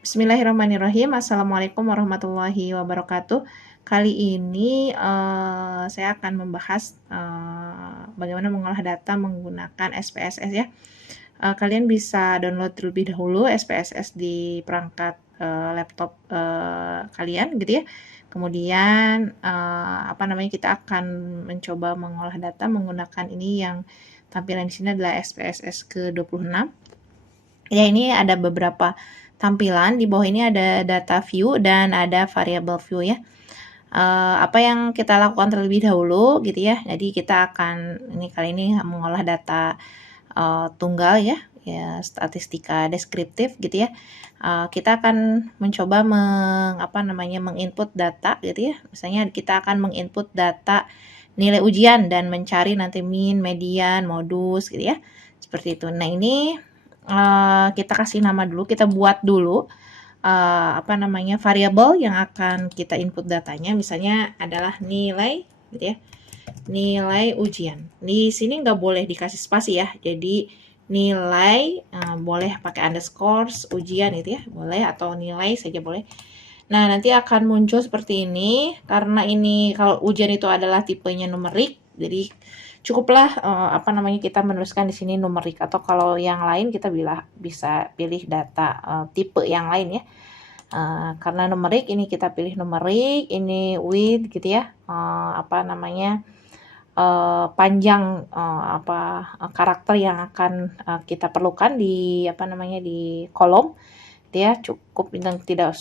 Bismillahirrahmanirrahim. Assalamualaikum warahmatullahi wabarakatuh. Kali ini saya akan membahas bagaimana mengolah data menggunakan SPSS ya. Kalian bisa download terlebih dahulu SPSS di perangkat laptop kalian gitu ya. Kemudian kita akan mencoba mengolah data menggunakan ini yang tampilan di sini adalah SPSS ke-26. Ya, ini ada beberapa tampilan. Di bawah ini ada data view dan ada variable view ya. Apa yang kita lakukan terlebih dahulu gitu ya. Jadi kita akan kali ini mengolah data tunggal ya, statistika deskriptif gitu ya. Kita akan mencoba menginput data gitu ya. Misalnya kita akan menginput data nilai ujian dan mencari nanti min, median, modus gitu ya. Seperti itu. Nah, ini kita kasih nama dulu, kita buat dulu variabel yang akan kita input datanya, misalnya adalah nilai gitu ya, nilai ujian. Di sini nggak boleh dikasih spasi ya, jadi nilai boleh pakai underscore ujian gitu ya, boleh, atau nilai saja boleh. Nah, nanti akan muncul seperti ini. Karena ini kalau ujian itu adalah tipenya numerik, jadi cukuplah kita menuliskan di sini numerik, atau kalau yang lain kita bisa pilih data tipe yang lain ya. Karena numerik, ini kita pilih numerik, ini width gitu ya. Panjang karakter yang akan kita perlukan di di kolom. Ya, cukup dan tidak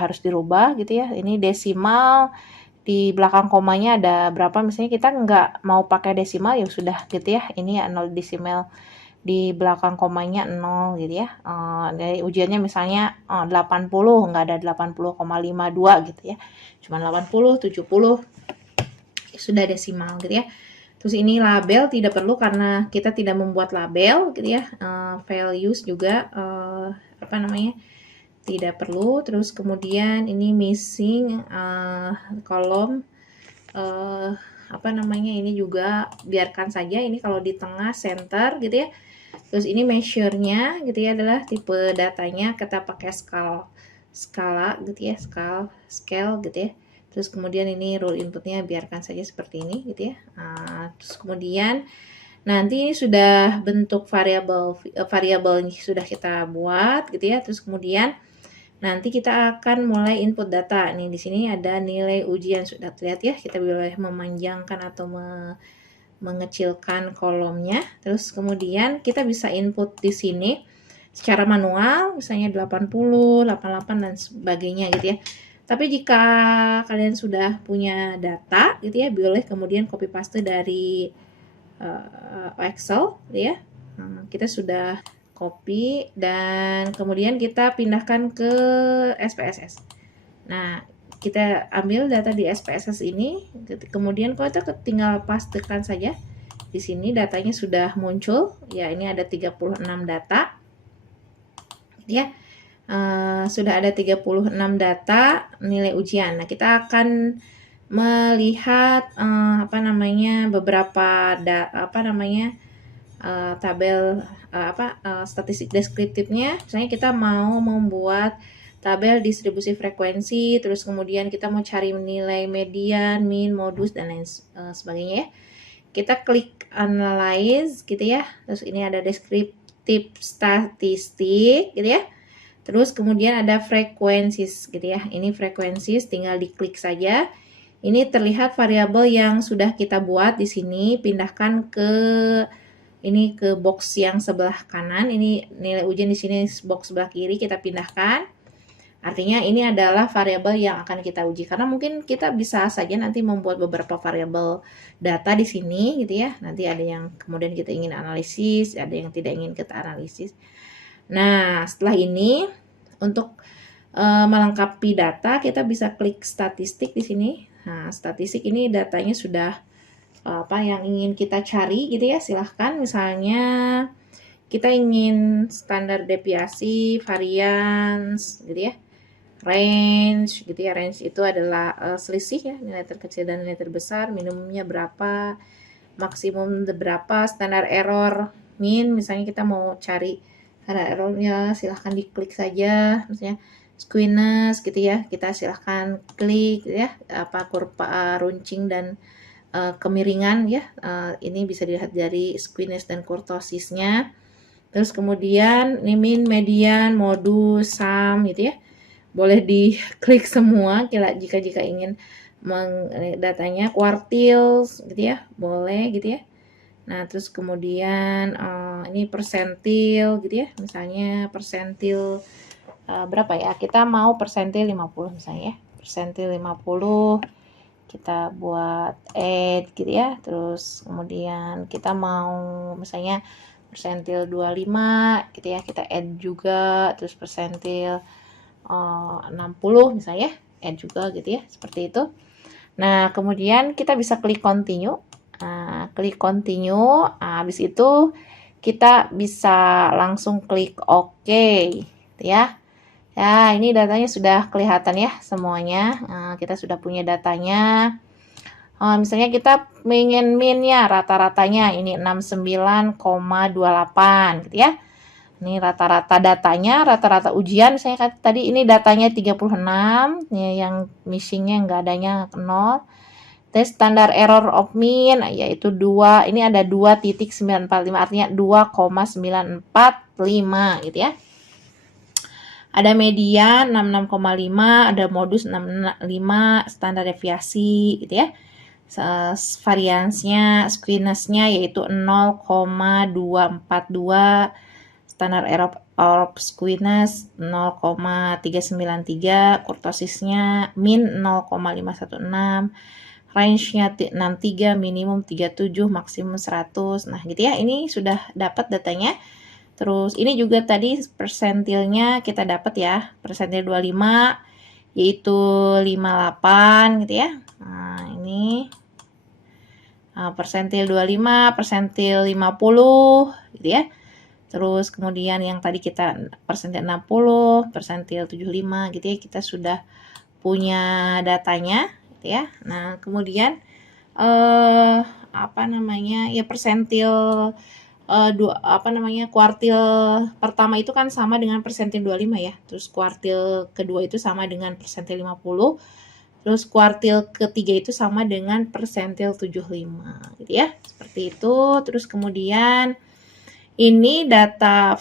harus dirubah gitu ya. Ini desimal, di belakang komanya ada berapa, misalnya kita nggak mau pakai desimal ya sudah gitu ya, ini ya 0 desimal, di belakang komanya 0 gitu ya. Dari ujiannya misalnya 80, nggak ada 80,52 gitu ya, cuma 80, 70, sudah desimal gitu ya. Terus ini label tidak perlu karena kita tidak membuat label gitu ya. Values juga tidak perlu. Terus kemudian ini missing kolom ini juga biarkan saja, ini kalau di tengah center gitu ya. Terus ini measure-nya gitu ya, adalah tipe datanya kita pakai skala gitu ya, scale gitu ya. Terus kemudian ini rule inputnya biarkan saja seperti ini gitu ya. Terus kemudian nanti ini sudah bentuk variabel sudah kita buat gitu ya. Terus kemudian nanti kita akan mulai input data. Nih di sini ada nilai ujian, sudah terlihat ya. Kita boleh memanjangkan atau mengecilkan kolomnya. Terus kemudian kita bisa input di sini secara manual, misalnya 80, 88 dan sebagainya gitu ya. Tapi jika kalian sudah punya data gitu ya, boleh kemudian copy paste dari Excel gitu ya. Kita sudah copy dan kemudian kita pindahkan ke SPSS. Nah, kita ambil data di SPSS ini, kemudian kita tinggal pastekan saja. Di sini datanya sudah muncul, ya ini ada 36 data. Ya, sudah ada 36 data nilai ujian. Nah, kita akan melihat beberapa tabel statistik deskriptifnya. Misalnya kita mau membuat tabel distribusi frekuensi, terus kemudian kita mau cari nilai median, min, modus, dan lain sebagainya ya. Kita klik analyze gitu ya. Terus ini ada deskriptif statistik gitu ya. Terus kemudian ada frekuensis gitu ya. Ini frekuensis, tinggal diklik saja. Ini terlihat variabel yang sudah kita buat di sini, pindahkan ke box yang sebelah kanan. Ini nilai ujian di sini, box sebelah kiri kita pindahkan. Artinya ini adalah variabel yang akan kita uji, karena mungkin kita bisa saja nanti membuat beberapa variabel data di sini gitu ya. Nanti ada yang kemudian kita ingin analisis, ada yang tidak ingin kita analisis. Nah, setelah ini untuk melengkapi data kita bisa klik statistik di sini. Nah, statistik ini datanya sudah yang ingin kita cari gitu ya. Silahkan, misalnya kita ingin standar deviasi, varians gitu ya, range gitu ya. Range itu adalah selisih ya, nilai terkecil dan nilai terbesar, minimumnya berapa, maksimum berapa, standar error min, misalnya kita mau cari ada errornya silahkan diklik saja, misalnya squiness gitu ya, kita silahkan klik gitu ya, apa kurva runcing dan kemiringan ya, ini bisa dilihat dari squiness dan kurtosisnya. Terus kemudian ini min, median, modus, sum gitu ya, boleh diklik semua jika ingin datanya quartiles gitu ya, boleh gitu ya. Nah, terus kemudian ini persentil gitu ya, misalnya persentil berapa ya, kita mau persentil 50 misalnya ya, persentil 50 kita buat add gitu ya. Terus kemudian kita mau misalnya persentil 25 gitu ya, kita add juga. Terus persentil 60 misalnya, add juga gitu ya, seperti itu. Nah, kemudian kita bisa klik continue. Nah, klik continue, habis itu kita bisa langsung klik OK gitu ya. Ya, ini datanya sudah kelihatan ya semuanya. Nah, kita sudah punya datanya. Misalnya kita ingin min-nya, rata-ratanya ini 69,28 gitu ya. Ini rata-rata datanya, rata-rata ujian misalnya tadi ini datanya 36, ya, yang missing-nya nggak adanya 0. Tes standar error of mean yaitu 2, ini ada 2.945 artinya 2,945 gitu ya. Ada median 66,5, ada modus 65, standar deviasi gitu ya. Variansnya, squiness-nya yaitu 0,242, standar error of squiness 0,393, kurtosisnya min 0,516, range-nya 63, minimum 37, maksimum 100. Nah, gitu ya. Ini sudah dapat datanya. Terus ini juga tadi persentilnya kita dapat ya. Persentil 25 yaitu 58 gitu ya. Nah, ini persentil 25, persentil 50 gitu ya. Terus kemudian yang tadi kita persentil 60, persentil 75 gitu ya, kita sudah punya datanya gitu ya. Nah, kemudian apa namanya? Ya persentil kuartil pertama itu kan sama dengan persentil 25 ya. Terus kuartil kedua itu sama dengan persentil 50. Terus kuartil ketiga itu sama dengan persentil 75 gitu ya. Seperti itu. Terus kemudian ini data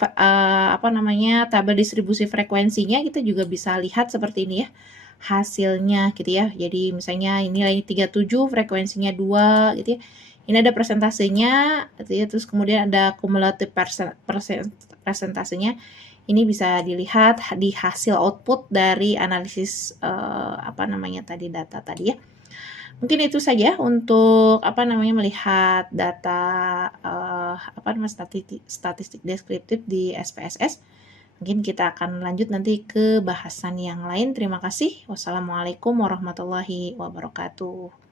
tabel distribusi frekuensinya kita juga bisa lihat seperti ini ya. Hasilnya gitu ya. Jadi misalnya nilai 37, frekuensinya 2 gitu ya. Ini ada persentasenya gitu ya. Terus kemudian ada cumulative persentasenya. Ini bisa dilihat di hasil output dari analisis data tadi ya. Mungkin itu saja untuk melihat data statistik deskriptif di SPSS. Mungkin kita akan lanjut nanti ke bahasan yang lain. Terima kasih. Wassalamualaikum warahmatullahi wabarakatuh.